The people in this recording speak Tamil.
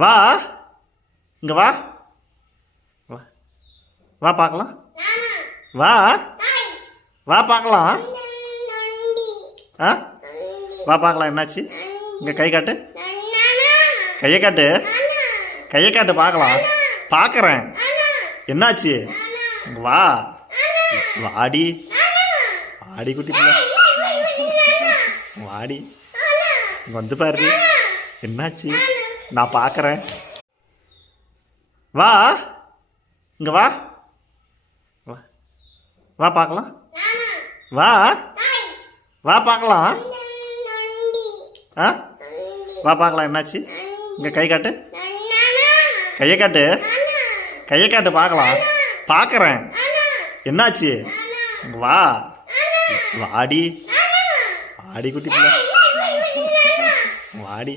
வா இங்க வா வா வா பார்க்கலாம். வா வா பார்க்கலாம். ஆ வா பார்க்கலாம். என்னாச்சு? இங்க கை காட்டு, கையை காட்டு, கையை காட்டு பார்க்கலாம். பார்க்குறேன். என்னாச்சு? இங்க வா. வாடி வாடி குட்டி பிள்ளை, வாடி இங்க வந்து பாரு. என்னாச்சு? நான் பார்க்குறேன். வா இங்க வா வா வா பார்க்கலாம். வா வா பார்க்கலாம். ஆ வா பார்க்கலாம். என்னாச்சு? இங்க கை காட்டு, கையை காட்டு, கையை காட்டு பார்க்கலாம். பார்க்குறேன். என்னாச்சு? இங்க வா. வாடி வாடி குட்டி பிள்ளை, வாடி